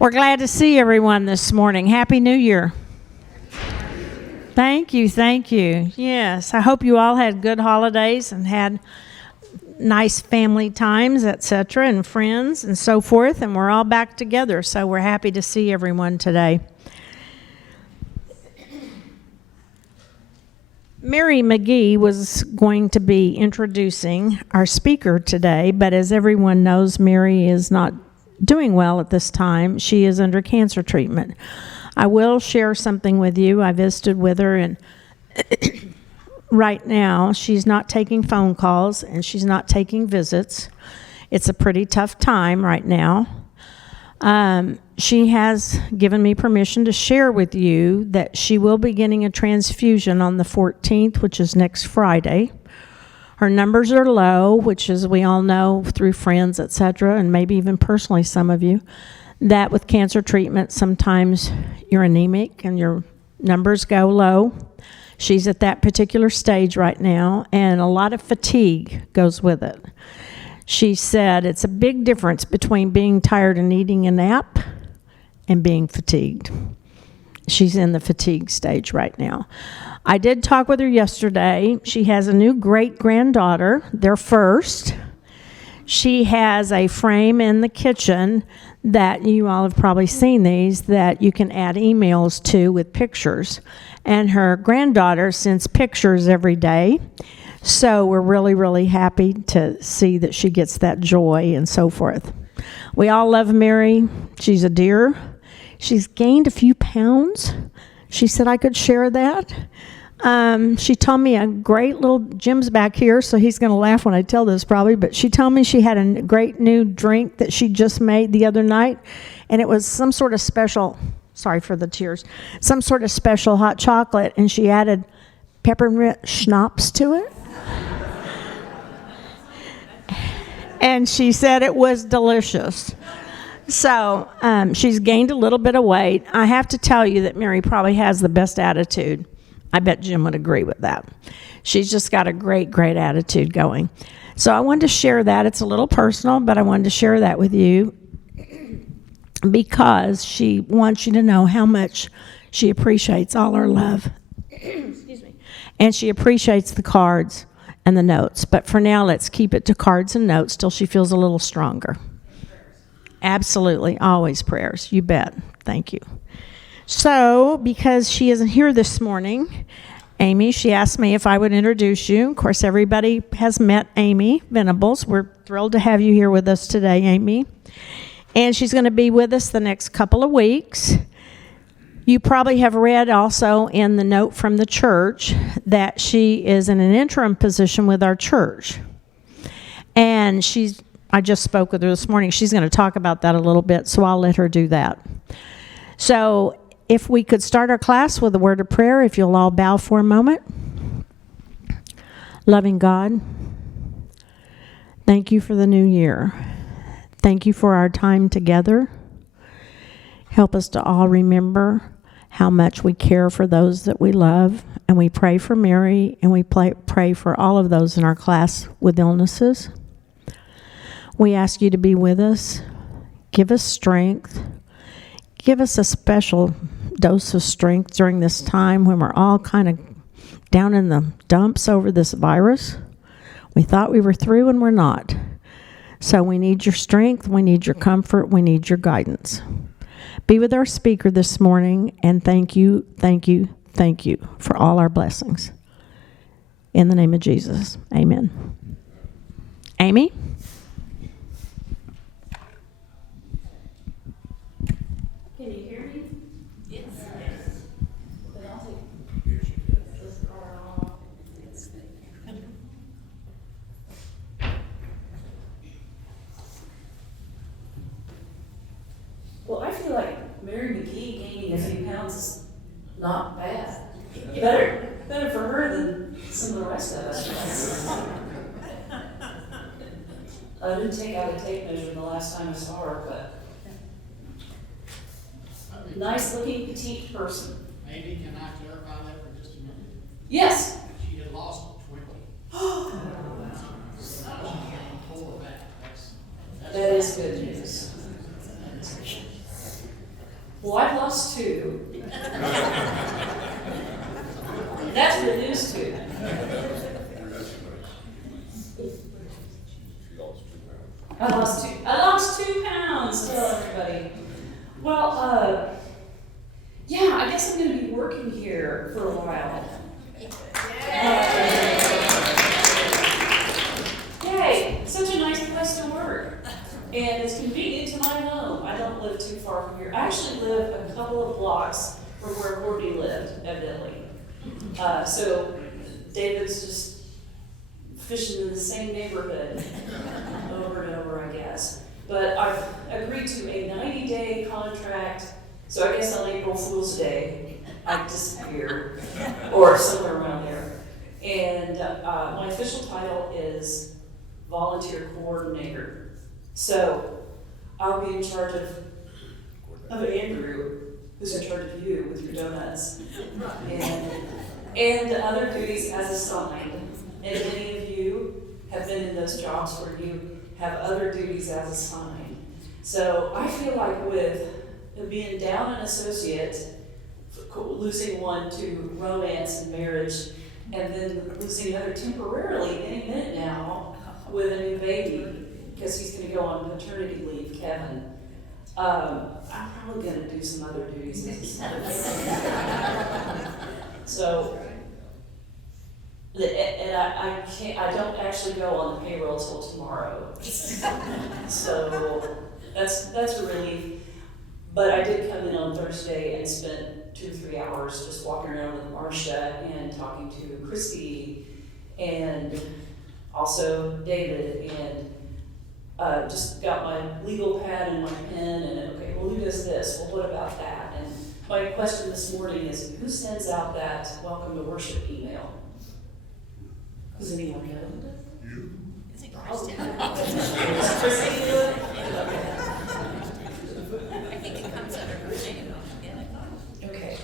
We're glad to see everyone this morning. Happy New Year. Thank you, thank you. Yes, I hope you all had good holidays and had nice family times, etc., and friends and so forth, and we're all back together, so we're happy to see everyone today. Mary McGee was going to be introducing our speaker today, but as everyone knows, Mary is not doing well at this time. She is under cancer treatment. I will share something with you. I visited with her, and right now she's not taking phone calls and she's not taking visits. It's a pretty tough time right now. She has given me permission to share with you that she will be getting a transfusion on the 14th, which is next Friday. Her numbers are low, which, as we all know through friends, etc., and maybe even personally some of you, that with cancer treatment, sometimes you're anemic and your numbers go low. She's at that particular stage right now, and a lot of fatigue goes with it. She said it's a big difference between being tired and needing a nap and being fatigued. She's in the fatigue stage right now. I did talk with her yesterday. She has a new great-granddaughter, their first. She has a frame in the kitchen that you all have probably seen these, that you can add emails to with pictures. And her granddaughter sends pictures every day. So we're really, really happy to see that she gets that joy and so forth. We all love Mary. She's a dear. She's gained a few pounds. She said I could share that. She told me a great little, Jim's back here, so he's going to laugh when I tell this probably, but she told me she had a great new drink that she just made the other night, and it was some sort of special, sorry for the tears, some sort of special hot chocolate, and she added peppermint schnapps to it. And she said it was delicious. So she's gained a little bit of weight. I have to tell you that Mary probably has the best attitude. I bet Jim would agree with that. She's just got a great, great attitude going. So I wanted to share that. It's a little personal, but I wanted to share that with you because she wants you to know how much she appreciates all our love. Excuse me. And she appreciates the cards and the notes. But for now, let's keep it to cards and notes till she feels a little stronger. Absolutely. Always prayers. You bet. Thank you. So, because she isn't here this morning, Amy, she asked me if I would introduce you. Of course, everybody has met Amy Venables. We're thrilled to have you here with us today, Amy. And she's going to be with us the next couple of weeks. You probably have read also in the note from the church that she is in an interim position with our church. And I just spoke with her this morning. She's going to talk about that a little bit, so I'll let her do that. So if we could start our class with a word of prayer, if you'll all bow for a moment. Loving God, thank you for the new year. Thank you for our time together. Help us to all remember how much we care for those that we love, and we pray for Mary, and we pray for all of those in our class with illnesses. We ask you to be with us, give us strength, give us a special dose of strength during this time when we're all kind of down in the dumps over this virus. We thought we were through and we're not. So we need your strength, we need your comfort, we need your guidance. Be with our speaker this morning, and thank you, thank you, thank you for all our blessings. In the name of Jesus, amen. Amy? Can you hear me? Yes. Well, I feel like Mary McGee gaining a few pounds is not bad. Better for her than some of the rest of us. I didn't take out a tape measure the last time I saw her, but nice looking petite person. Maybe can I clarify that for just a minute? Yes. She had lost 20. So she gained 4 back. That's That is good news. Well, I've lost 2. That's good news too. I lost 2 pounds. Tell everybody. Well, yeah, I guess I'm going to be working here for a while. Yay! Such a nice place to work. And it's convenient to my home. I don't live too far from here. I actually live a couple of blocks from where Courtney lived, evidently. So David's just fishing in the same neighborhood over and over, I guess. But I've agreed to a 90-day contract, so I guess on April Fool's Day, I disappear, or somewhere around there. And my official title is volunteer coordinator. So I'll be in charge of Andrew, who's in charge of you with your donuts, and other duties as assigned. And many of you have been in those jobs where you have other duties as assigned. So I feel like with being down an associate, losing one to romance and marriage, and then losing another temporarily any minute now with a new baby, because he's going to go on paternity leave, Kevin. I'm probably going to do some other duties as assigned. So, and I don't actually go on the payroll till tomorrow. So that's a relief. But I did come in on Thursday and spent 2 or 3 hours just walking around with Marcia and talking to Christy and also David, and just got my legal pad and my pen and okay, well, who does this? Well, what about that? And my question this morning is, who sends out that welcome to worship email? Does anyone know? You? Is it Christy? Kristen? Does Christy do it? I think it comes under her name. Okay.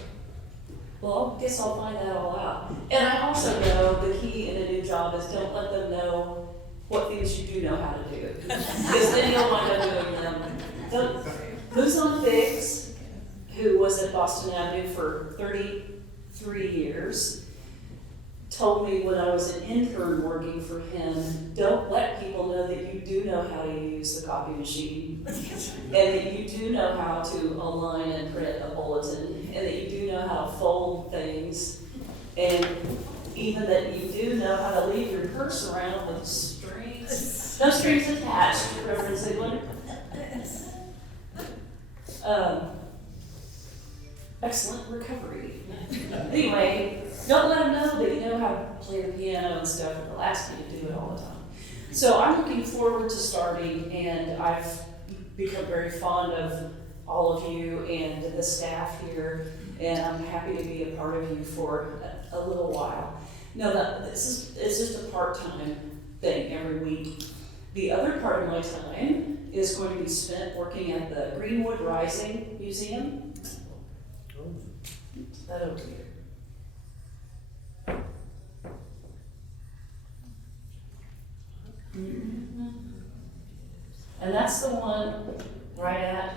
Well, I guess I'll find that all out. And I also know the key in a new job is don't let them know what things you do know how to do. Because then you'll wind up doing them. Who's on Fix, who was at Boston Avenue for 33 years, told me when I was an intern working for him, don't let people know that you do know how to use the copy machine, and that you do know how to align and print a bulletin, and that you do know how to fold things, and even that you do know how to leave your purse around with strings, no strings attached, Reverend Ziegler. Excellent recovery. Anyway, don't let them know that you know how to play the piano and stuff, and they'll ask you to do it all the time. So I'm looking forward to starting, and I've become very fond of all of you and the staff here, and I'm happy to be a part of you for a little while. No, it's just a part-time thing every week. The other part of my time is going to be spent working at the Greenwood Rising Museum. That over here. Mm-hmm. And that's the one right at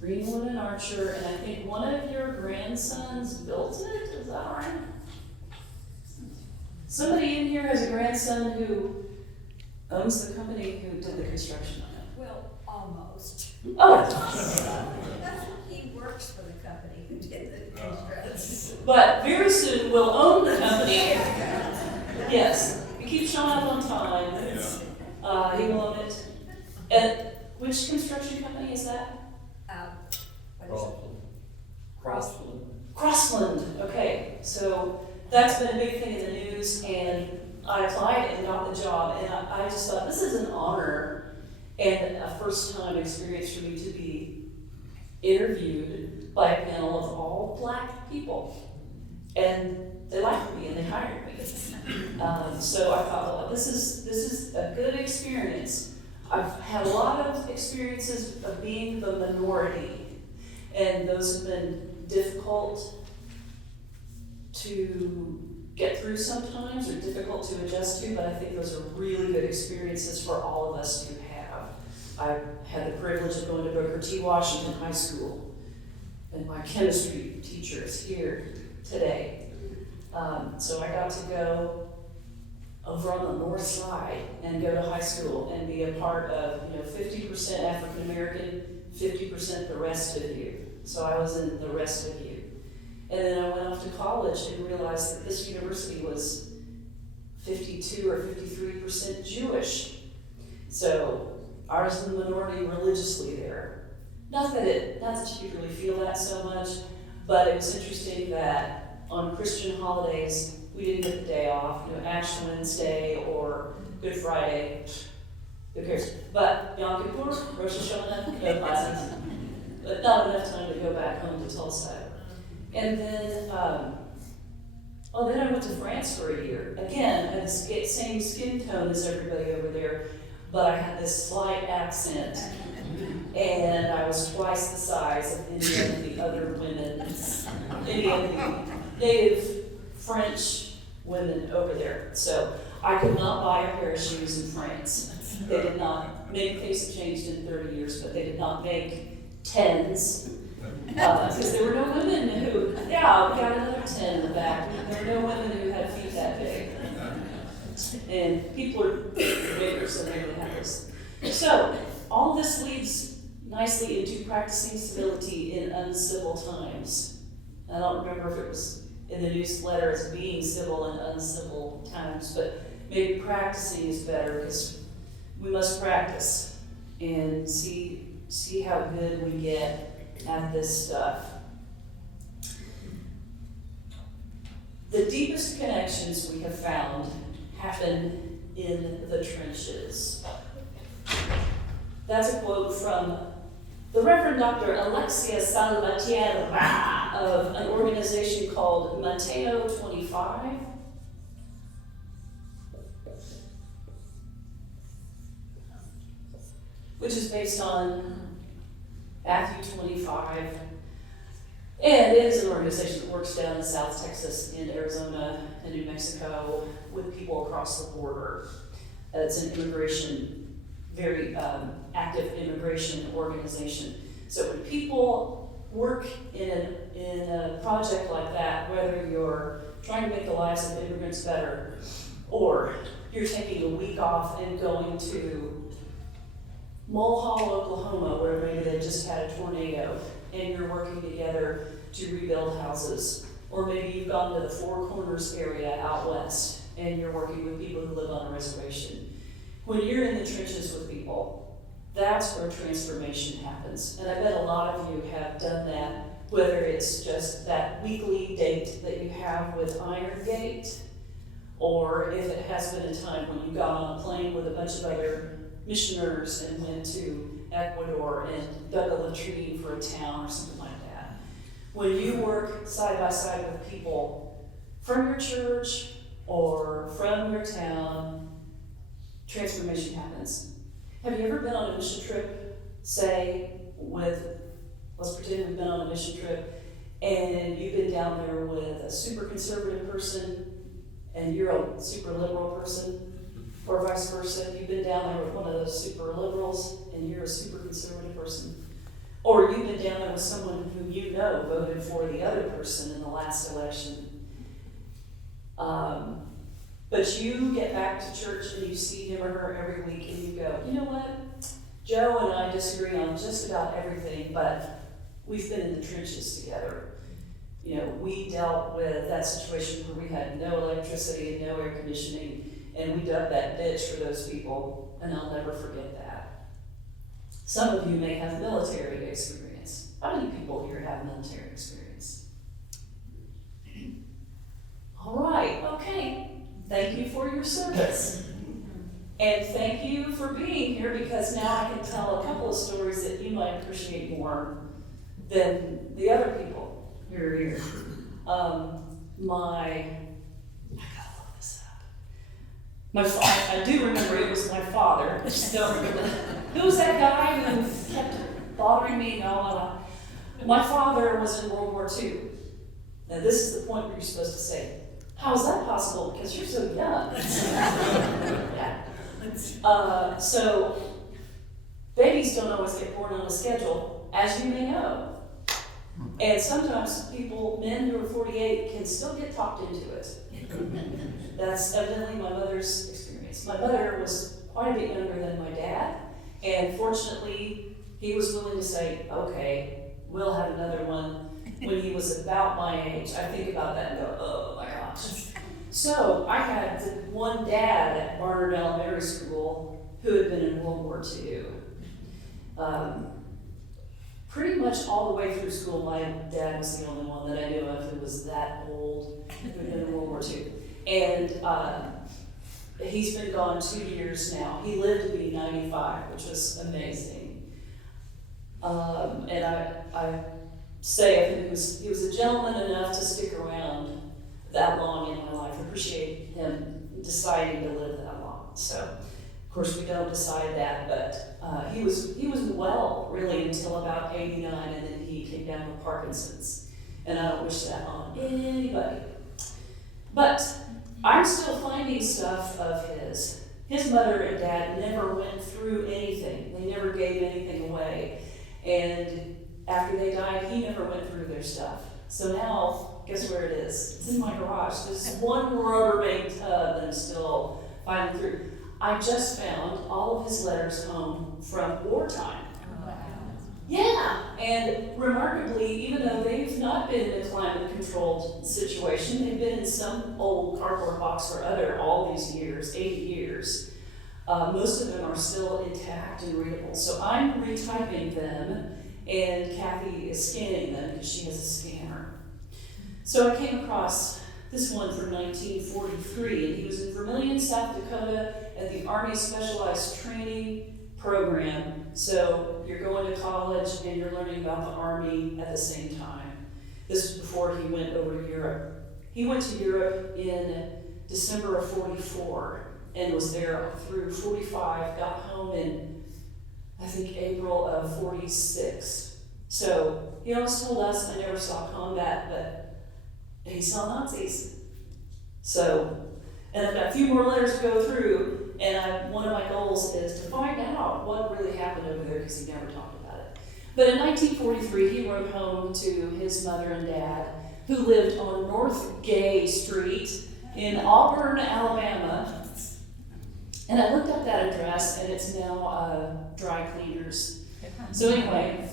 Greenwood and Archer, and I think one of your grandsons built it, is that right? Somebody in here has a grandson who owns the company who did the construction on it. Well, almost. Oh! He works for the company who did the construction. But very soon we'll own the company. Yes, he keeps showing up on time. He will own it. And which construction company is that? Crossland. Okay, so that's been a big thing in the news, and I applied and got the job, and I just thought this is an honor and a first-time experience for me to be interviewed by a panel of all Black people, and they liked me and they hired me. So I thought, well, this is a good experience. I've had a lot of experiences of being the minority, and those have been difficult to get through sometimes, or difficult to adjust to, but I think those are really good experiences for all of us to have. I had the privilege of going to Booker T. Washington High School, and my chemistry teacher is here today. So I got to go over on the north side and go to high school and be a part of, 50% African American, 50% the rest of you. So I was in the rest of you. And then I went off to college and realized that this university was 52 or 53% Jewish. So I was in the minority religiously there. Not that you could really feel that so much, but it was interesting that on Christian holidays, we didn't get the day off, Ash Wednesday or Good Friday, who cares? But Yom Kippur, Rosh Hashanah, no classes. But not enough time to go back home to Tulsa. And then, then I went to France for a year. Again, I had the same skin tone as everybody over there, but I had this slight accent. And I was twice the size of any of the other women, any of the native French women over there. So I could not buy a pair of shoes in France. They did not, maybe things have changed in 30 years, but they did not make 10s. Because there were no women who, we got another 10 in the back. There were no women who had feet that big. And people are bigger, so they really have this. So, all this leads nicely into practicing civility in uncivil times. I don't remember if it was in the newsletter as being civil in uncivil times, but maybe practicing is better because we must practice and see how good we get at this stuff. The deepest connections we have found happen in the trenches. That's a quote from the Reverend Dr. Alexia Salvatierra of an organization called Mateo 25. Which is based on Matthew 25. And it is an organization that works down in South Texas, in Arizona, and New Mexico with people across the border. It's an immigration, very active immigration organization. So when people work in a project like that, whether you're trying to make the lives of immigrants better, or you're taking a week off and going to Mulhall, Oklahoma, where maybe they just had a tornado, and you're working together to rebuild houses. Or maybe you've gone to the Four Corners area out west, and you're working with people who live on a reservation. When you're in the trenches with people, that's where transformation happens. And I bet a lot of you have done that, whether it's just that weekly date that you have with Iron Gate, or if it has been a time when you got on a plane with a bunch of other missioners and went to Ecuador and dug a latrine for a town or something like that. When you work side by side with people from your church or from your town, transformation happens. Have you ever been on a mission trip, say, let's pretend we've been on a mission trip, and you've been down there with a super conservative person and you're a super liberal person? Or vice versa, you've been down there with one of those super liberals and you're a super conservative person. Or you've been down there with someone who you know voted for the other person in the last election. But you get back to church and you see him or her every week and you go, you know what? Joe and I disagree on just about everything, but we've been in the trenches together. We dealt with that situation where we had no electricity and no air conditioning, and we dug that ditch for those people, and I'll never forget that. Some of you may have military experience. How many people here have military experience? All right, okay. Thank you for your service. And thank you for being here, because now I can tell a couple of stories that you might appreciate more than the other people who are here. I do remember it was my father. I just don't remember. Who was that guy who kept bothering me? No. My father was in World War II. Now this is the point where you're supposed to say, how is that possible? Because you're so young. Yeah. So babies don't always get born on a schedule, as you may know. And sometimes people, men who are 48, can still get talked into it. That's evidently my mother's experience. My mother was quite a bit younger than my dad, and fortunately, he was willing to say, okay, we'll have another one when he was about my age. I think about that and go, oh my gosh. So I had one dad at Barnard Elementary School who had been in World War II. Pretty much all the way through school, my dad was the only one that I knew of who was that old, who had been in World War II. And he's been gone 2 years now. He lived to be 95, which was amazing. And I say I think he was a gentleman enough to stick around that long in my life. I appreciate him deciding to live that long. So, of course, we don't decide that, but he was well, really, until about 89, and then he came down with Parkinson's. And I don't wish that on anybody. But I'm still finding stuff of his. His mother and dad never went through anything. They never gave anything away. And after they died, he never went through their stuff. So now, guess where it is? It's in my garage. This one Rubbermaid tub that I'm still finding through. I just found all of his letters home from wartime. Yeah, and remarkably, even though they've not been in a climate-controlled situation, they've been in some old cardboard box or other all these years, 80 years. Most of them are still intact and readable. So I'm retyping them, and Kathy is scanning them because she has a scanner. So I came across this one from 1943, and he was in Vermillion, South Dakota at the Army Specialized Training Program. So you're going to college and you're learning about the Army at the same time. This was before he went over to Europe. He went to Europe in December of 44 and was there through 45, got home in, I think, April of 46. So he always told us, I never saw combat, but he saw Nazis. So, and I've got a few more letters to go through, and one of my goals is to find out what really happened over there, because he never talked about it. But in 1943, he wrote home to his mother and dad, who lived on North Gay Street in Auburn, Alabama. And I looked up that address, and it's now dry cleaners. So anyway,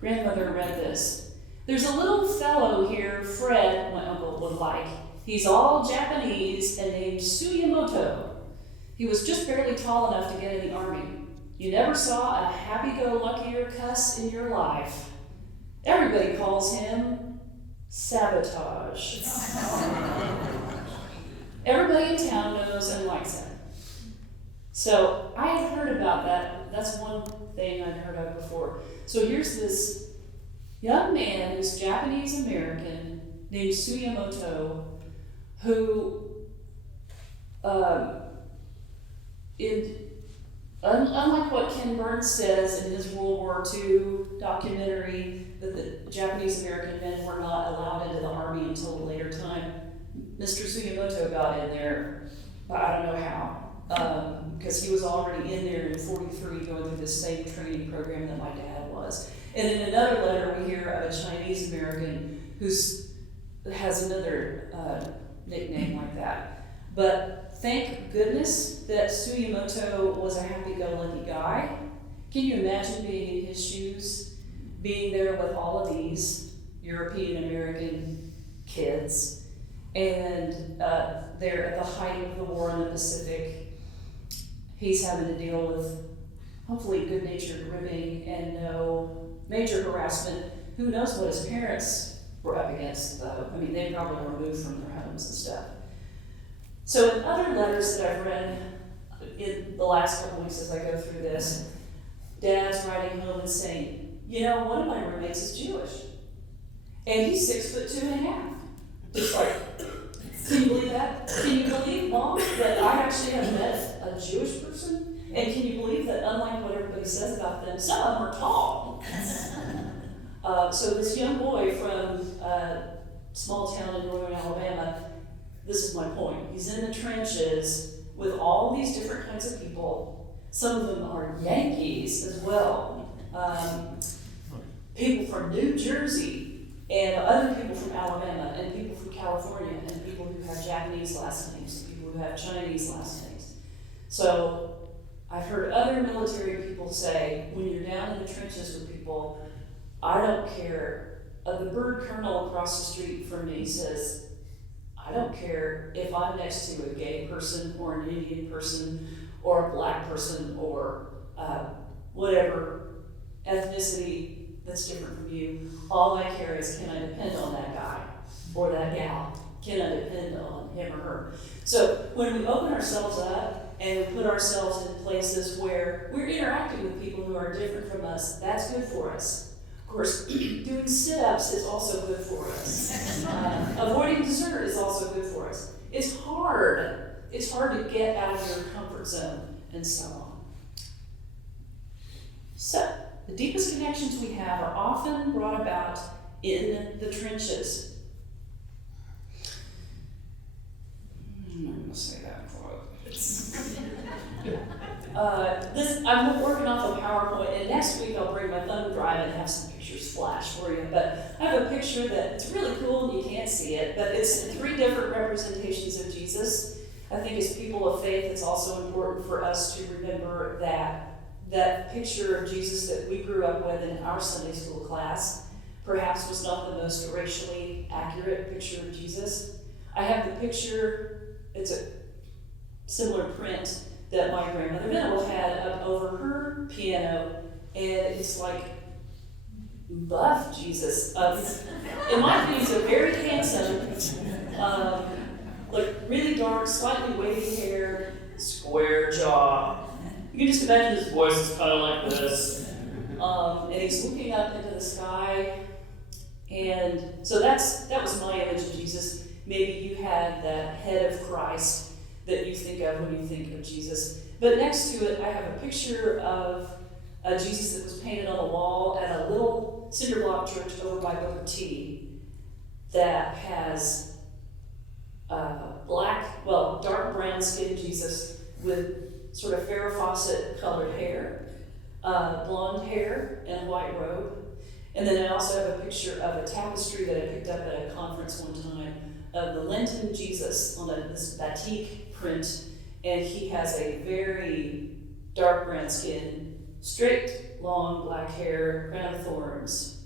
grandmother read this. There's a little fellow here, Fred, my uncle would like. He's all Japanese and named Suyamoto. He was just barely tall enough to get in the Army. You never saw a happy-go-luckier cuss in your life. Everybody calls him Sabotage. Everybody in town knows and likes him. So I had heard about that. That's one thing I'd heard of before. So here's this young man who's Japanese-American named Suyamoto, who, unlike what Ken Burns says in his World War II documentary, that the Japanese-American men were not allowed into the Army until a later time, Mr. Suyamoto got in there, but I don't know how, because he was already in there in 43 going through this same training program that my dad was. And in another letter, we hear of a Chinese-American who has another nickname like that. But thank goodness that Suyamoto was a happy-go-lucky guy. Can you imagine being in his shoes, being there with all of these European-American kids, and they're at the height of the war in the Pacific. He's having to deal with hopefully good-natured ribbing and no major harassment. Who knows what his parents were up against, though. I mean, they probably were removed from their homes and stuff. So in other letters that I've read in the last couple weeks as I go through this, Dad's writing home and saying, you know, one of my roommates is Jewish. And he's 6'2.5". It's like, can you believe that? Can you believe, Mom, that I actually have met a Jewish person? And can you believe that, unlike what everybody says about them, some of them are tall? So this young boy from a small town in northern Alabama, this is my point. He's in the trenches with all these different kinds of people. Some of them are Yankees as well. people from New Jersey, and other people from Alabama, and people from California, and people who have Japanese last names, and people who have Chinese last names. So I've heard other military people say, when you're down in the trenches with people, I don't care. The bird colonel across the street from me says, I don't care if I'm next to a gay person or an Indian person or a black person or whatever ethnicity that's different from you. All I care is, can I depend on that guy or that gal? Can I depend on him or her? So when we open ourselves up and we put ourselves in places where we're interacting with people who are different from us, that's good for us. Of course, doing sit-ups is also good for us. Avoiding dessert is also good for us. It's hard. It's hard to get out of your comfort zone and so on. So, the deepest connections we have are often brought about in the trenches. I'm not going to say that quote. I'm working off a PowerPoint, and next week I'll bring my thumb drive and have some pictures flash for you. But I have a picture that's really cool, and you can't see it, but it's 3 different representations of Jesus. I think as people of faith, it's also important for us to remember that picture of Jesus that we grew up with in our Sunday school class perhaps was not the most racially accurate picture of Jesus. I have the picture, it's a similar print that my grandmother Venable had up over her piano, and it's like buff Jesus. In my opinion, he's a very handsome, like really dark, slightly wavy hair, square jaw. You can just imagine his voice is kind of like this, and he's looking up into the sky. And so that was my image of Jesus. Maybe you had that head of Christ that you think of when you think of Jesus. But next to it, I have a picture of a Jesus that was painted on the wall at a little cinder block church over by Booker T that has dark brown skinned Jesus with sort of Farrah Fawcett colored hair, blonde hair, and a white robe. And then I also have a picture of a tapestry that I picked up at a conference one time of the Lenten Jesus on this batik print, and he has a very dark brown skin, straight, long black hair, crown of thorns.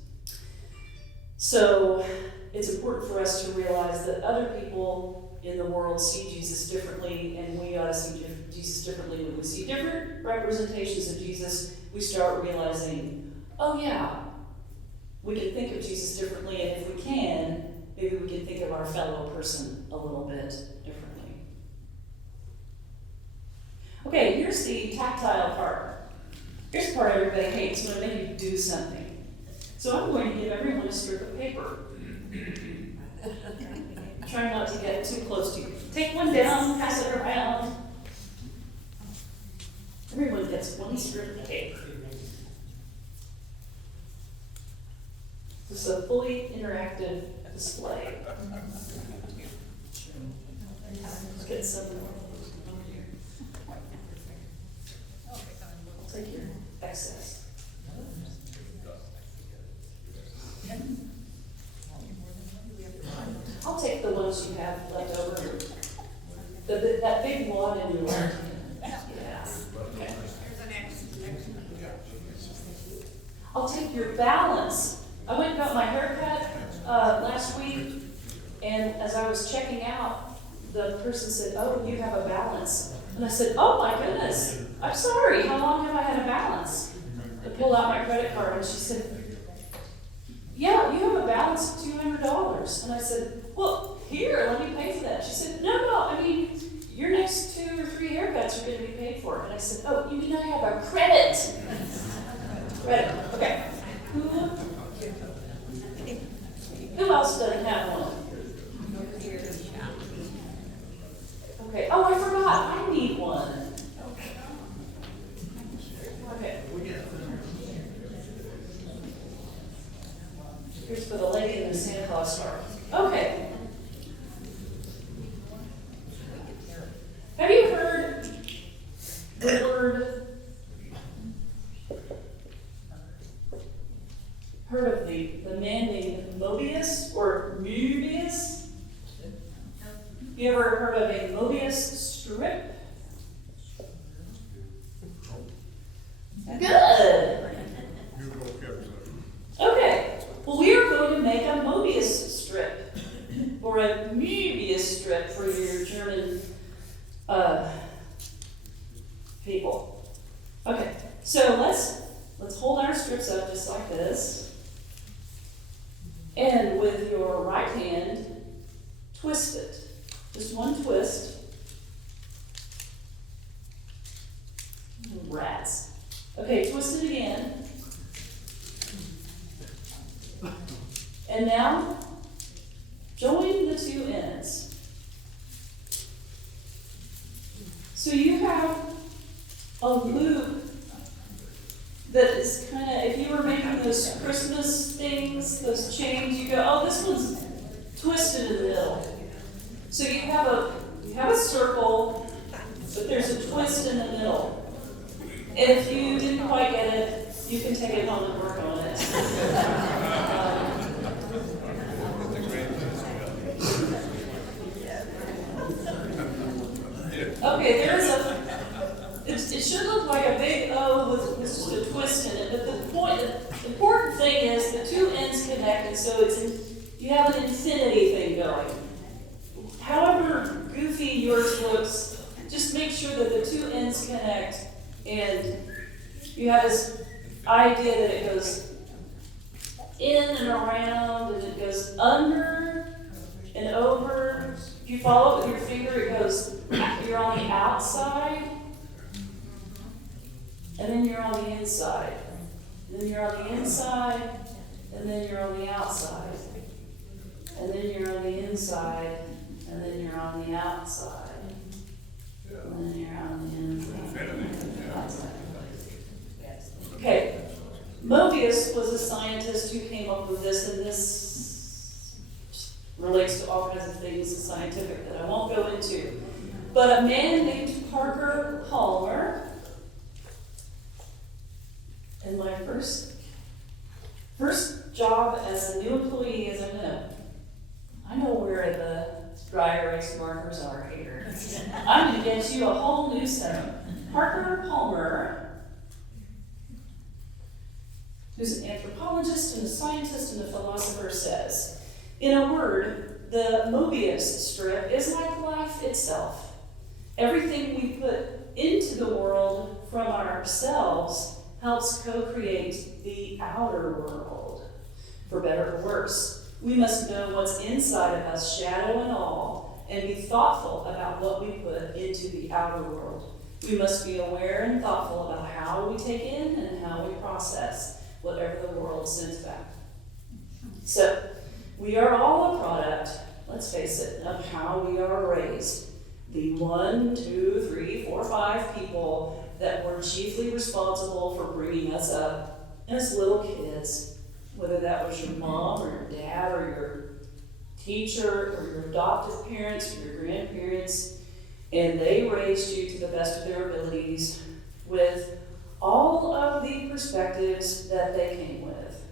So it's important for us to realize that other people in the world see Jesus differently, and we ought to see Jesus differently. When we see different representations of Jesus, we start realizing, oh yeah, we can think of Jesus differently, and if we can, maybe we can think of our fellow person a little bit differently. Okay, here's the tactile part. Here's the part everybody hates, when I make you do something. So I'm going to give everyone a strip of paper. Try not to get too close to you. Take one down, pass it around. Everyone gets one strip of paper. This is a fully interactive display. Let's get some over here. I'll take your excess. I'll take the ones you have left over. That big wad in your left hand. Yeah. Okay. I'll take your balance. I went and got my haircut last week, and as I was checking out, the person said, "Oh, you have a balance." And I said, "Oh my goodness, I'm sorry, how long have I had a balance?" I pulled out my credit card, and she said, "Yeah, you have a balance of $200. And I said, "Well, here, let me pay for that." She said, No, I mean, your next 2 or 3 haircuts are going to be paid for. And I said, "Oh, you mean I have a credit?" Credit, okay. Who else doesn't have one? Okay. Oh, I forgot. I need one. Okay. Here's for the lady in the Santa Claus scarf. Okay. Have you heard the word heard of the man named Mobius or Mobius? You ever heard of a Mobius Strip? Good. Okay. Well, we are going to make a Mobius Strip or a Mobius Strip for your German people. Okay. So let's hold our strips up just like this, and with your right hand, twist it. Just one twist. Rats. Okay, twist it again. And now, join the two ends. So you have a loop that is kind of, if you were making those Christmas things, those chains, you go, oh, this one's twisted in the middle. So you have a circle, but there's a twist in the middle. And if you didn't quite get it, you can take it home and work on it. Okay, it should look like a big O with just a twist in it, but the important thing is the two ends connected, so you have an infinity thing going. However goofy yours looks, just make sure that the two ends connect, and you have this idea that it goes in and around, and it goes under and over. If you follow it with your finger, it goes, you're on the outside, and then you're on the inside. And then you're on the inside, and then you're on the outside. And then you're on the inside, and then you're on the outside. And then you're on the inside, and the outside. Okay, Mobius was a scientist who came up with this, and this relates to all kinds of things scientific that I won't go into. But a man named Parker Palmer, and my first job as a new employee is I know where the dry erase markers are here. I'm going to get you a whole new set. Parker Palmer, who's an anthropologist and a scientist and a philosopher, says, in a word, the Mobius strip is like life itself. Everything we put into the world from ourselves helps co-create the outer world, for better or worse. We must know what's inside of us, shadow and all, and be thoughtful about what we put into the outer world. We must be aware and thoughtful about how we take in and how we process whatever the world sends back. So, we are all a product, let's face it, of how we are raised. The 1, 2, 3, 4, 5 people that were chiefly responsible for bringing us up as little kids, whether that was your mom or your dad or your teacher or your adoptive parents or your grandparents, and they raised you to the best of their abilities with all of the perspectives that they came with.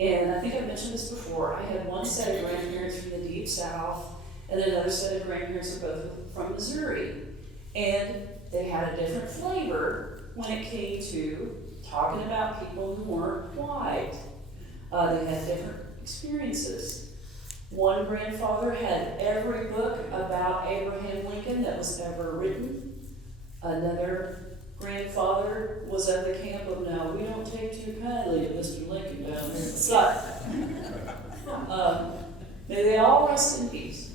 And I think I've mentioned this before, I had one set of grandparents from the Deep South and another set of grandparents who were both from Missouri. And they had a different flavor when it came to talking about people who weren't white. They had different experiences. One grandfather had every book about Abraham Lincoln that was ever written. Another grandfather was at the camp of, no, we don't take too kindly to Mr. Lincoln down there in the South. May they all rest in peace.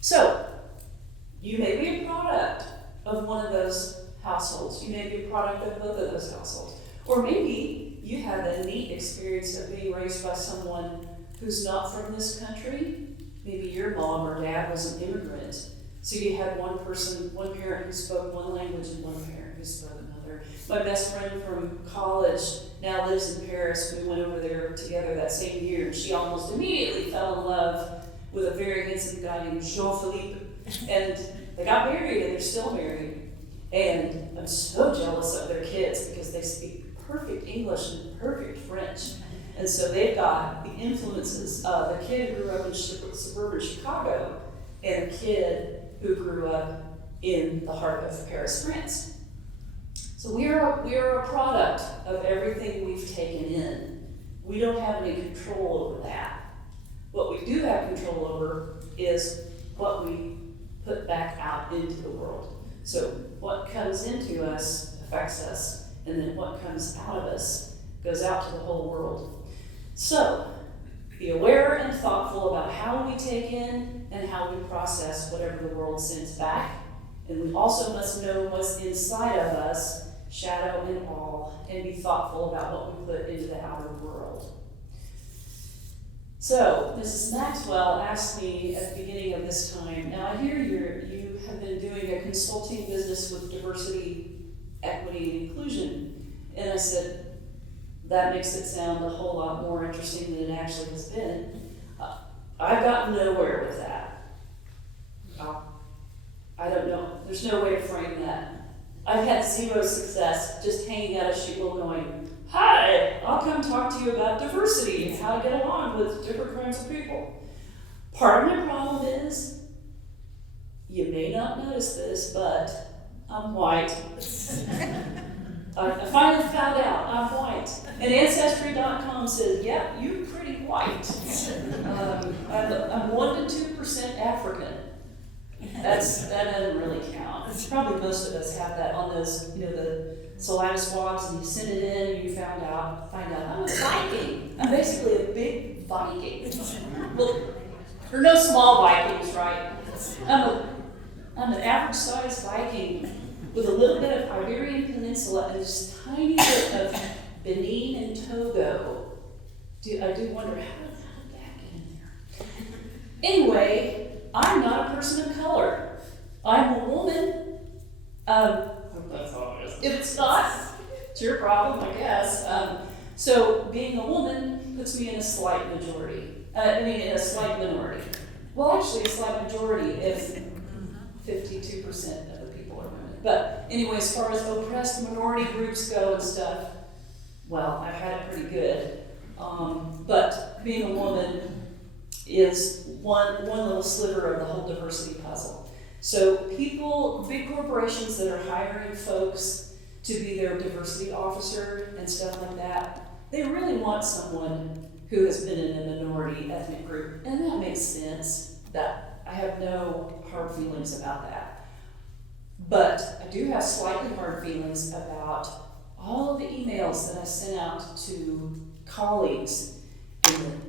So, you may be a product of one of those households. You may be a product of both of those households. Or maybe you had a neat experience of being raised by someone who's not from this country. Maybe your mom or dad was an immigrant. So you had one parent who spoke one language and one parent who spoke another. My best friend from college now lives in Paris. We went over there together that same year, and she almost immediately fell in love with a very handsome guy named Jean-Philippe. And they got married, and they're still married. And I'm so jealous of their kids because they speak perfect English and perfect French. And so they've got the influences of a kid who grew up in suburban Chicago and a kid who grew up in the heart of Paris, France. So we are a product of everything we've taken in. We don't have any control over that. What we do have control over is what we put back out into the world. So what comes into us affects us, and then what comes out of us goes out to the whole world. So be aware and thoughtful about how we take in and how we process whatever the world sends back. And we also must know what's inside of us, shadow and all, and be thoughtful about what we put into the outer world. So, Mrs. Maxwell asked me at the beginning of this time, now I hear you have been doing a consulting business with diversity, equity, and inclusion. And I said, that makes it sound a whole lot more interesting than it actually has been. I've gotten nowhere with that. I don't know. There's no way to frame that. I've had zero success just hanging out a sheeple going, hi, I'll come talk to you about diversity and how to get along with different kinds of people. Part of my problem is, you may not notice this, but I'm white. I finally found out I'm white. And Ancestry.com says, yep, you're pretty white. I'm 1% to 2% African. That doesn't really count. Probably most of us have that on those, the saliva swabs, and you send it in, and you find out I'm a Viking. I'm basically a big Viking. Well, there are no small Vikings, right? I'm an average-sized Viking with a little bit of Iberian Peninsula and just a tiny bit of Benin and Togo. I do wonder, how did that get in there? Anyway, I'm not a person of color. I'm a woman. That's obvious. If it's not, it's your problem, I guess. So being a woman puts me in a slight majority. In a slight minority. Well, actually, a slight majority if 52% of the people are women. But anyway, as far as oppressed minority groups go and stuff, well, I've had it pretty good. But being a woman is one little sliver of the whole diversity puzzle. So people, big corporations that are hiring folks to be their diversity officer and stuff like that, they really want someone who has been in a minority ethnic group. And that makes sense. That I have no hard feelings about that. But I do have slightly hard feelings about all of the emails that I sent out to colleagues in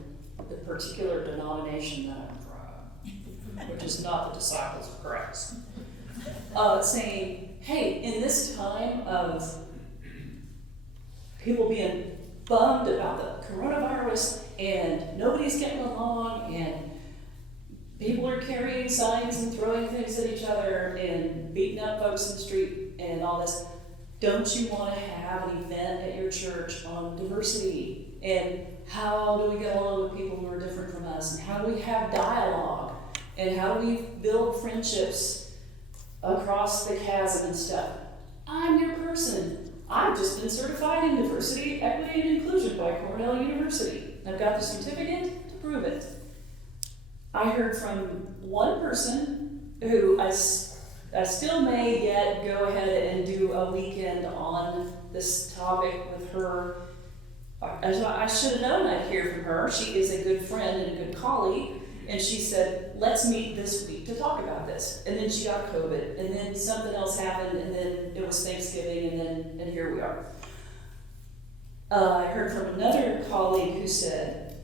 the particular denomination that I'm from, which is not the Disciples of Christ, saying, hey, in this time of people being bummed about the coronavirus and nobody's getting along and people are carrying signs and throwing things at each other and beating up folks in the street and all this, don't you want to have an event at your church on diversity? And how do we get along with people who are different from us? And how do we have dialogue? And how do we build friendships across the chasm and stuff? I'm your person. I've just been certified in diversity, equity, and inclusion by Cornell University. I've got the certificate to prove it. I heard from one person who I still may yet go ahead and do a weekend on this topic with her. I should have known I'd hear from her. She is a good friend and a good colleague. And she said, let's meet this week to talk about this. And then she got COVID. And then something else happened. And then it was Thanksgiving. And here we are. I heard from another colleague who said,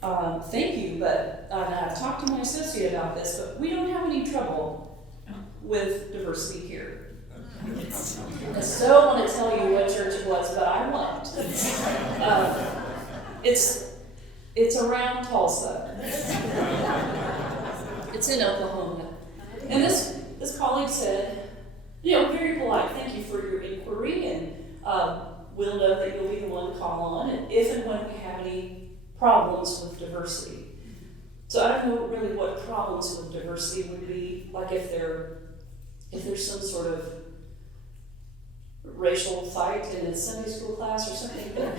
thank you, but I've talked to my associate about this, but we don't have any trouble with diversity here. I so want to tell you what church it was, but I won't. It's around Tulsa. It's in Oklahoma. And this colleague said, very polite, thank you for your inquiry, and we'll know that you'll be the one to call on, and if and when we have any problems with diversity. So I don't know really what problems with diversity would be, like if there's some sort of racial fight in a Sunday school class or something. But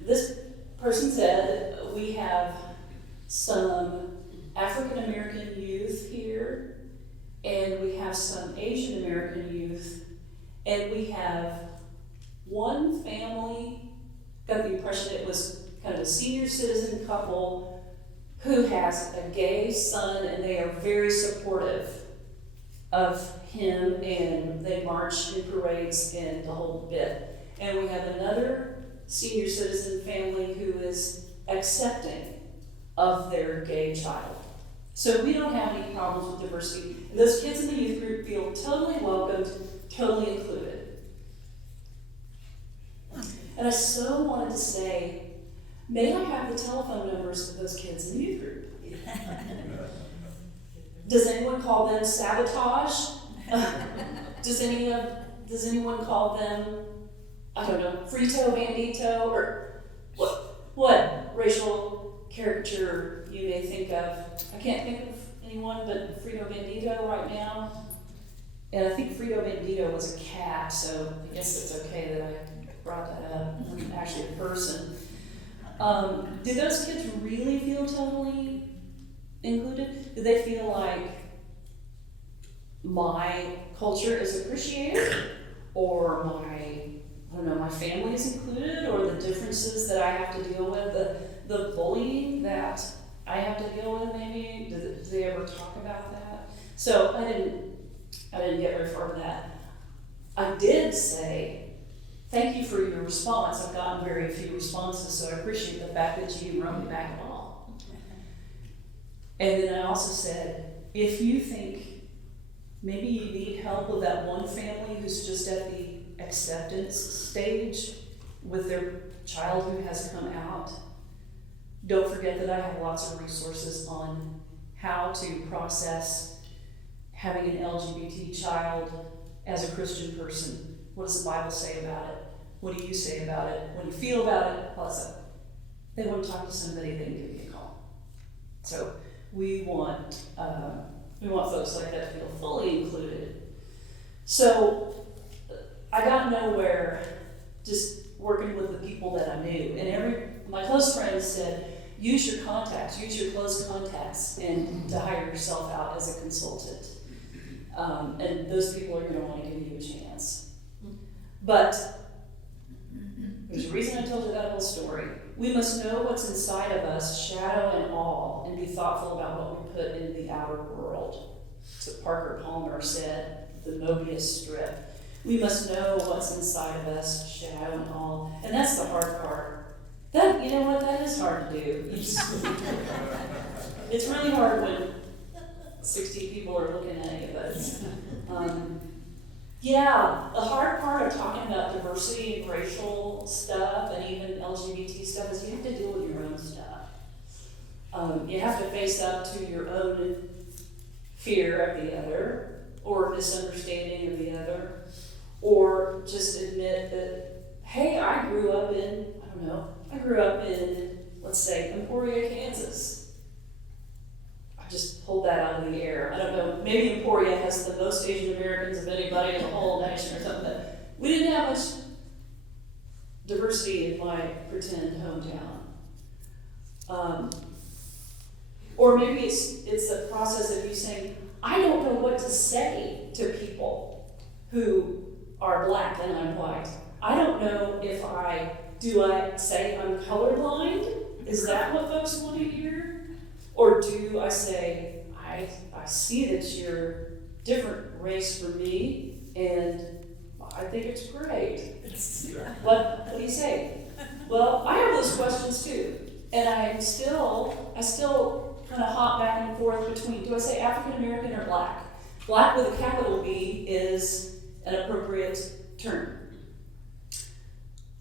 this person said, we have some African American youth here, and we have some Asian American youth, and we have one family, got the impression it was kind of a senior citizen couple who has a gay son, and they are very supportive of him, and they march in parades and the whole bit. And we have another senior citizen family who is accepting of their gay child. So we don't have any problems with diversity. And those kids in the youth group feel totally welcomed, totally included. And I so wanted to say, may I have the telephone numbers of those kids in the youth group? Does anyone call them sabotage? Does anyone call them, I don't know, frito bandito, or what racial caricature you may think of? I can't think of anyone but Frito Bandito right now. And I think Frito Bandito was a cat, so I guess it's okay that I brought that up. I'm actually a person. Do those kids really feel totally included? Do they feel like my culture is appreciated, or my family is included, or the differences that I have to deal with, the bullying that I have to deal with? Maybe do they ever talk about that? So I didn't get very far with that. I did say, thank you for your response. I've gotten very few responses, so I appreciate the fact that you wrote me back at all. And then I also said, if you think maybe you need help with that one family who's just at the acceptance stage with their child who has come out, don't forget that I have lots of resources on how to process having an LGBT child as a Christian person. What does the Bible say about it? What do you say about it? What do you feel about it? Plus, they want to talk to somebody, they can give me a call. So we want folks like that to feel fully included. So I got nowhere just working with the people that I knew. And my close friends said, use your contacts, use your close contacts, and to hire yourself out as a consultant. And those people are going to want to give you a chance. But there's a reason I told you that whole story. We must know what's inside of us, shadow and all, and be thoughtful about what we put in the outer world. So Parker Palmer said, the Mobius Strip. We must know what's inside of us, shadow and all. And that's the hard part. That, you know what, that is hard to do. It's really hard when 60 people are looking at you, but the hard part of talking about diversity and racial stuff and even LGBT stuff is you have to deal with your own stuff. You have to face up to your own fear of the other, or misunderstanding of the other, or just admit that, hey, I grew up in, let's say, Emporia, Kansas. I just pulled that out of the air. I don't know, maybe Emporia has the most Asian Americans of anybody in the whole nation or something, but we didn't have much diversity in my pretend hometown. Or maybe it's the process of you saying, I don't know what to say to people who are black and I'm white. I don't know if do I say I'm colorblind? Is that what folks want to hear? Or do I say, I see that you're different race from me, and I think it's great. What do you say? Well, I have those questions too. And I still kind of hop back and forth between, do I say African American or black? Black with a capital B is an appropriate term.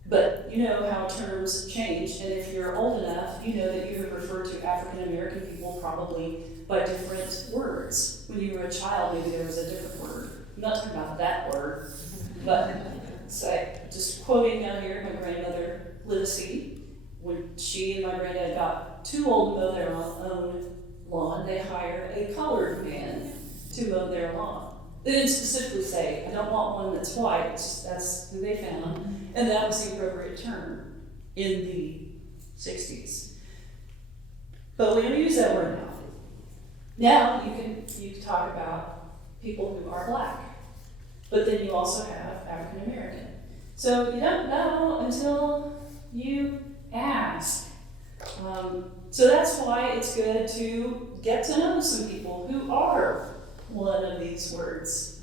But you know how terms change, and if you're old enough, you know that you have referred to African American people probably by different words. When you were a child, maybe there was a different word. I'm not talking about that word, but say, just quoting down here, my grandmother, Livesey, when she and my granddad got too old to mow their own lawn, they hired a colored man to mow their lawn. They didn't specifically say, I don't want one that's white, that's who they found, and that was the appropriate term in the 60s. But we don't use that word now. Now you can talk about people who are black, but then you also have African American. So you don't know until you ask. So that's why it's good to get to know some people who are one of these words.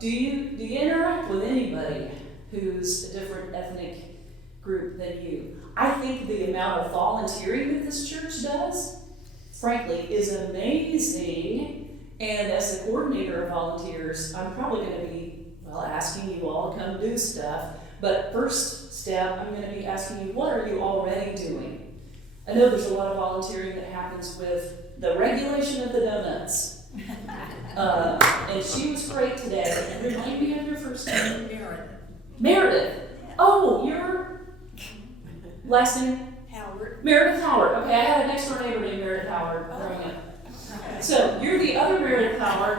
Do you interact with anybody who's a different ethnic group than you? I think the amount of volunteering that this church does, frankly, is amazing. And as the coordinator of volunteers, I'm probably going to be, asking you all to come do stuff. But first step, I'm going to be asking you, what are you already doing? I know there's a lot of volunteering that happens with the regulation of the donuts. And she was great today. Remind me of your first name. Meredith. Meredith. Oh, your last name? Howard. Meredith Howard. Okay, I had a next door neighbor named Meredith Howard growing up. So you're the other Meredith Howard,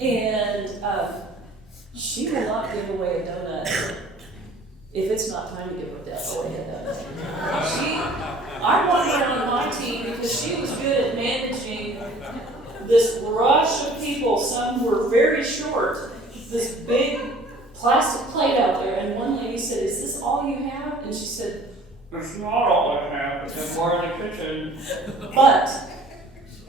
and she will not give away a donut if it's not time to give away a donut. I want her on my team because she was good at managing this rush of people. Some were very short, this big plastic plate out there, and one lady said, "Is this all you have?" And she said, "It's not all I have, it's more in the kitchen." But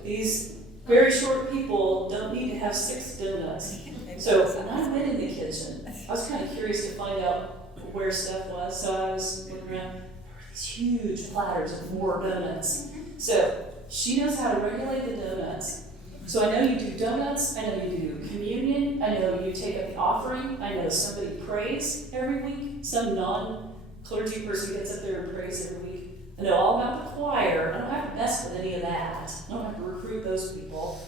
these very short people don't need to have 6 donuts. So when I went in the kitchen, I was kind of curious to find out where stuff was. So I was looking around, there were these huge platters of more donuts. So she knows how to regulate the donuts. So I know you do donuts, I know you do communion, I know you take up the offering, I know somebody prays every week, some non-clergy person gets up there and prays every week. I know all about the choir, I don't have to mess with any of that, I don't have to recruit those people.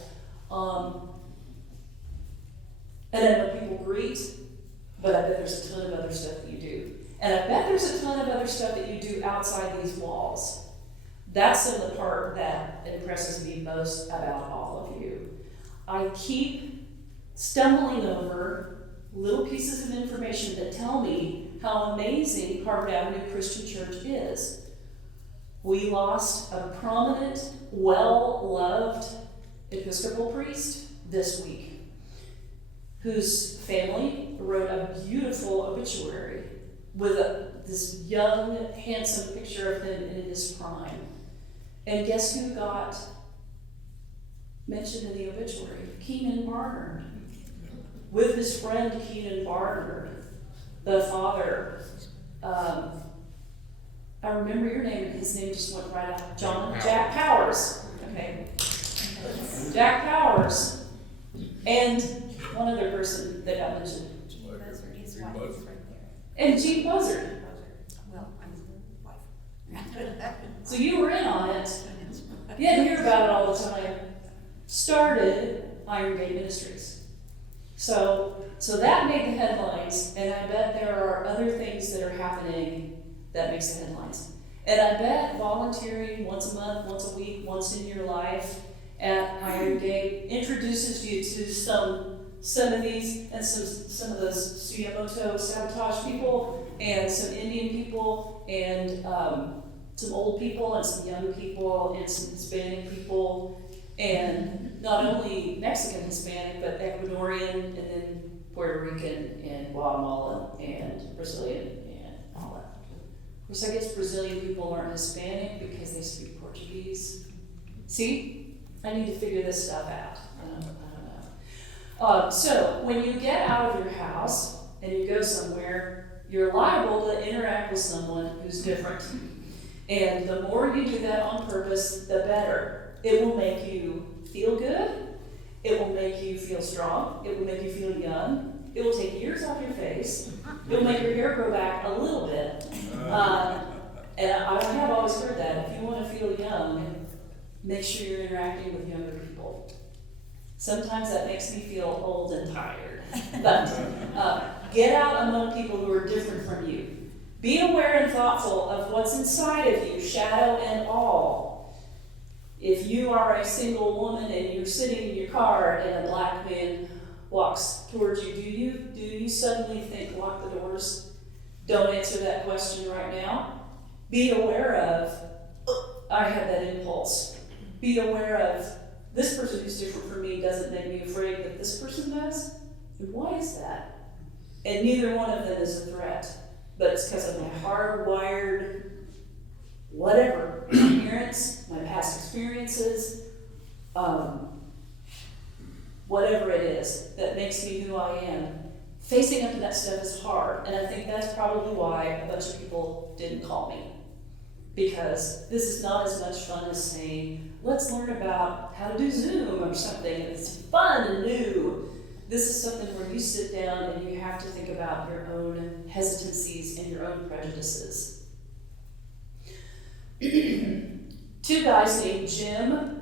And I know people greet, but I bet there's a ton of other stuff that you do. And I bet there's a ton of other stuff that you do outside these walls. That's the part that impresses me most about all of you. I keep stumbling over little pieces of information that tell me how amazing Harvard Avenue Christian Church is. We lost a prominent, well-loved Episcopal priest this week, whose family wrote a beautiful obituary with this young, handsome picture of him in his prime. And guess who got mentioned in the obituary? Keenan Barnard. With his friend Keenan Barnard, the father. I remember your name, his name just went right out. Jack Powers. Okay. Jack Powers. And one other person that got mentioned. Gene Buzzard, his wife is right there. And Gene Buzzard. Well, I'm his wife. So you were in on it. You had to hear about it all the time. Started Iron Gate Ministries. So that made the headlines, and I bet there are other things that are happening that makes the headlines. And I bet volunteering once a month, once a week, once in your life at Iron Gate introduces you to some of these, and some of those Suyamoto sabotage people, and some Indian people, and some old people, and some young people, and some Hispanic people, and not only Mexican Hispanic, but Ecuadorian, and then Puerto Rican, and Guatemalan, and Brazilian, and all that. Of course, I guess Brazilian people aren't Hispanic because they speak Portuguese. See? I need to figure this stuff out. I don't know. So when you get out of your house and you go somewhere, you're liable to interact with someone who's different. And the more you do that on purpose, the better. It will make you feel good. It will make you feel strong. It will make you feel young. It will take years off your face. It will make your hair grow back a little bit. And I have always heard that. If you want to feel young, make sure you're interacting with younger people. Sometimes that makes me feel old and tired. But get out among people who are different from you. Be aware and thoughtful of what's inside of you, shadow and all. If you are a single woman and you're sitting in your car and a black man walks towards you, do you suddenly think lock the doors? Don't answer that question right now. Be aware of, "Oh, I have that impulse." Be aware of, this person who's different from me doesn't make me afraid, but this person does? And why is that? And neither one of them is a threat, but it's because of my hardwired, whatever, my parents, my past experiences, whatever it is that makes me who I am. Facing up to that stuff is hard, and I think that's probably why a bunch of people didn't call me. Because this is not as much fun as saying, let's learn about how to do Zoom or something. It's fun and new. This is something where you sit down and you have to think about your own hesitancies and your own prejudices. Two guys named Jim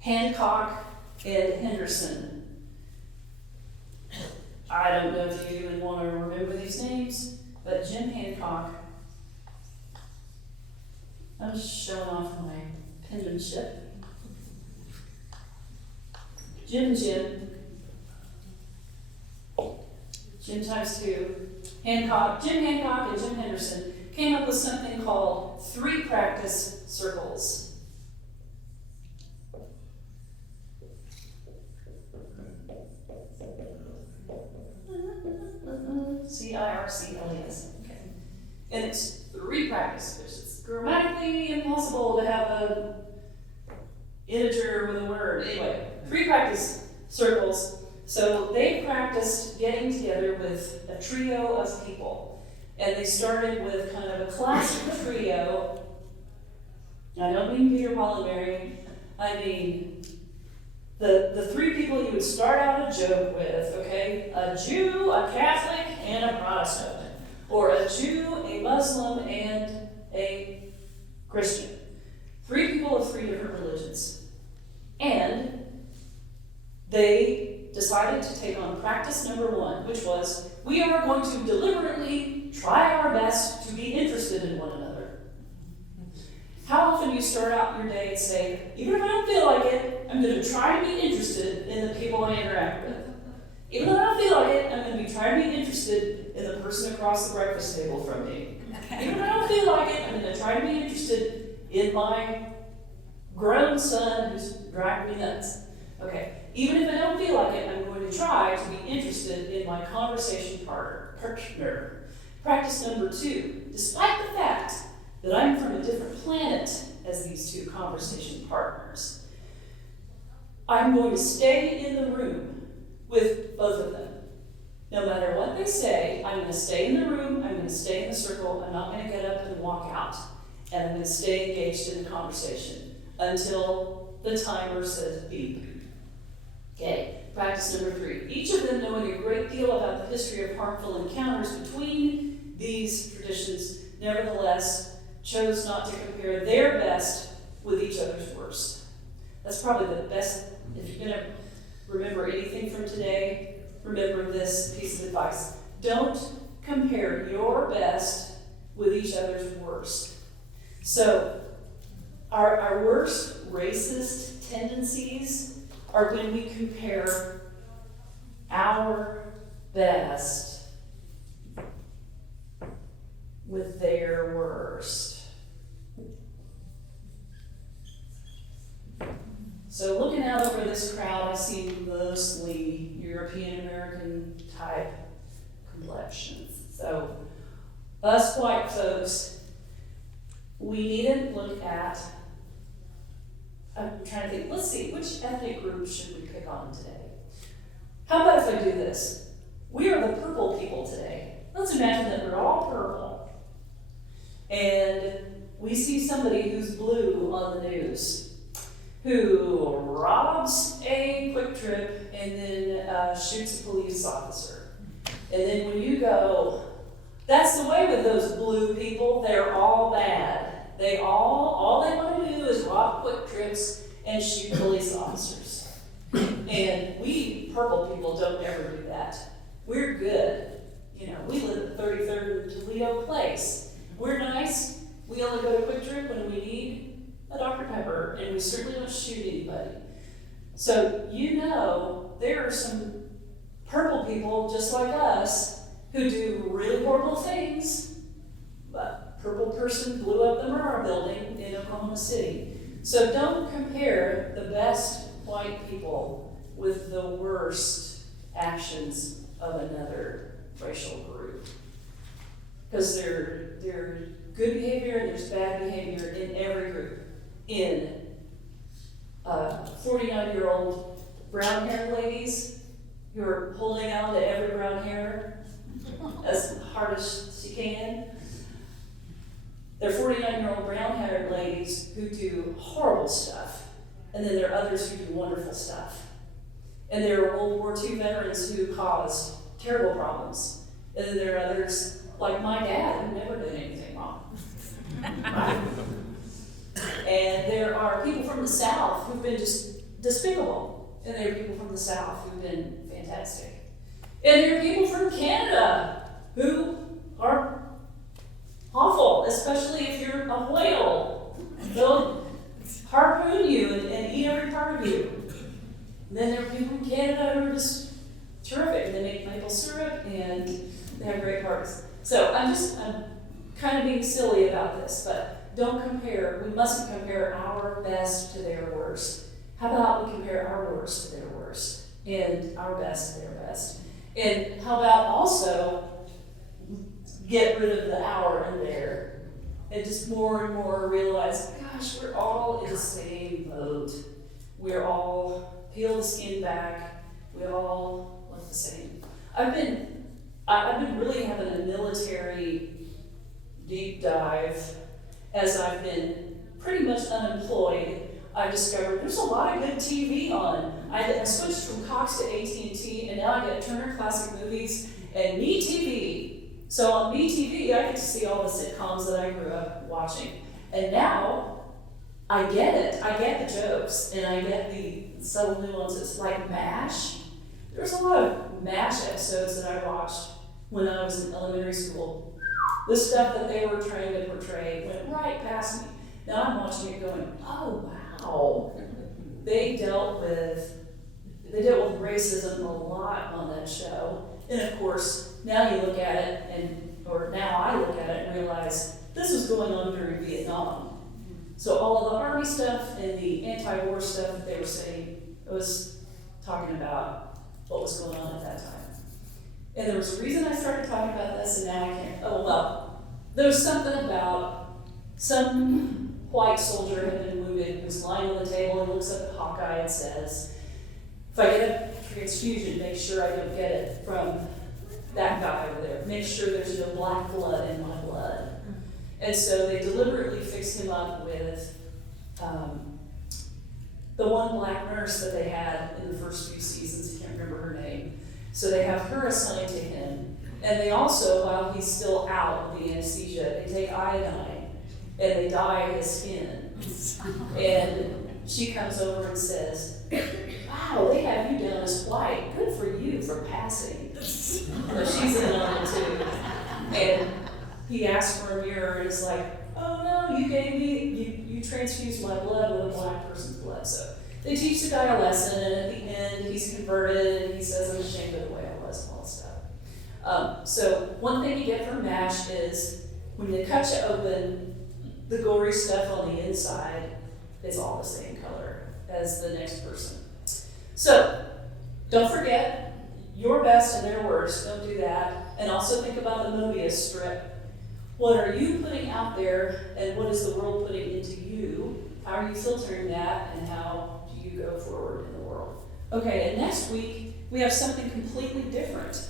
Hancock and Henderson. I don't know if you even want to remember these names, but Jim Hancock, I'm just showing off my penmanship. Jim times two. Jim Hancock and Jim Henderson came up with something called 3 practice circles. CIRCLES. Okay. And it's 3 practice, which is grammatically impossible to have an integer with a word. Anyway, 3 practice circles. So they practiced getting together with a trio of people. And they started with kind of a classic trio. I don't mean Peter, Paul, and Mary. I mean the 3 people you would start out a joke with, okay? A Jew, a Catholic, and a Protestant. Or a Jew, a Muslim, and a Christian. 3 people of 3 different religions. And they decided to take on practice number 1, which was, we are going to deliberately try our best to be interested in one another. How often do you start out your day and say, even if I don't feel like it, I'm going to try to be interested in the people I interact with. Even though I don't feel like it, I'm going to be trying to be interested in the person across the breakfast table from me. Even if I don't feel like it, I'm going to try to be interested in my grown son who's driving me nuts. Okay. Even if I don't feel like it, I'm going to try to be interested in my conversation partner. Practice number 2. Despite the fact that I'm from a different planet as these 2 conversation partners, I'm going to stay in the room with both of them. No matter what they say, I'm going to stay in the room, I'm going to stay in the circle, I'm not going to get up and walk out. And I'm going to stay engaged in the conversation until the timer says beep. Okay, practice number 3. Each of them knowing a great deal about the history of harmful encounters between these traditions, nevertheless, chose not to compare their best with each other's worst. That's probably the best. If you're going to remember anything from today, remember this piece of advice. Don't compare your best with each other's worst. So, our worst racist tendencies are when we compare our best with their worst. So looking out over this crowd, I see mostly European American type complexions. So us white folks, we need to look at, I'm trying to think, let's see, which ethnic group should we pick on today? How about if I do this? We are the purple people today. Let's imagine that we're all purple. And we see somebody who's blue on the news, who robs a Quick Trip and then shoots a police officer. And then when you go, that's the way with those blue people, they're all bad. They all they want to do is rob Quick Trips and shoot police officers. And we purple people don't ever do that. We're good. You know, we live at 33rd and Toledo Place. We're nice. We only go to Quick Trip when we need a Dr. Pepper, and we certainly don't shoot anybody. So you know there are some purple people just like us who do really horrible things. A purple person blew up the Murrah building in Oklahoma City. So don't compare the best white people with the worst actions of another racial group. Because there's good behavior and there's bad behavior in every group. In 49-year-old brown-haired ladies who are holding on to every brown hair as hard as she can. There are 49-year-old brown-haired ladies who do horrible stuff, and then there are others who do wonderful stuff. And there are World War II veterans who caused terrible problems, and then there are others, like my dad, who never did anything wrong. Right? And there are people from the South who've been just despicable, and there are people from the South who've been fantastic. And there are people from Canada who are awful, especially if you're a whale. They'll harpoon you and eat every part of you. And then there are people from Canada who are just terrific, and they make maple syrup, and they have great parties. So I'm kind of being silly about this, but don't compare. We mustn't compare our best to their worst. How about we compare our worst to their worst, and our best to their best? And how about also get rid of the our and their, and just more and more realize, gosh, we're all in the same boat. We're all peel the skin back. We all look the same. I've been really having a military deep dive as I've been pretty much unemployed. I discovered there's a lot of good TV on. I switched from Cox to AT&T, and now I get Turner Classic Movies and MeTV. So on MeTV, I get to see all the sitcoms that I grew up watching. And now, I get it. I get the jokes, and I get the subtle nuances, like MASH. There's a lot of MASH episodes that I watched when I was in elementary school. The stuff that they were trying to portray went right past me. Now I'm watching it going, oh wow. They dealt with racism a lot on that show. And of course, now you look at it, now I look at it and realize this was going on during Vietnam. So all of the army stuff and the anti-war stuff that they were saying, it was talking about what was going on at that time. And there was a reason I started talking about this, and now I can't. Oh, well, there was something about some white soldier had been wounded, who's lying on the table, and looks up at Hawkeye and says, if I get a transfusion, make sure I don't get it from that guy over there. Make sure there's no black blood in my blood. And so they deliberately fixed him up with the one black nurse that they had in the first few seasons. I can't remember her name. So they have her assigned to him. And they also, while he's still out of the anesthesia, they take iodine and they dye his skin. And she comes over and says, wow, they have you down as white. Good for you for passing. So she's in on it too. And he asks for a mirror and is like, oh no, you transfused my blood with a black person's blood. So they teach the guy a lesson, and at the end he's converted and he says, I'm ashamed of the way I was and all this stuff. So one thing you get from MASH is when they cut you open, the gory stuff on the inside is all the same color as the next person. So don't forget your best and their worst. Don't do that. And also think about the Mobius Strip. What are you putting out there, and what is the world putting into you? How are you filtering that, and how do you go forward in the world? Okay, and next week we have something completely different.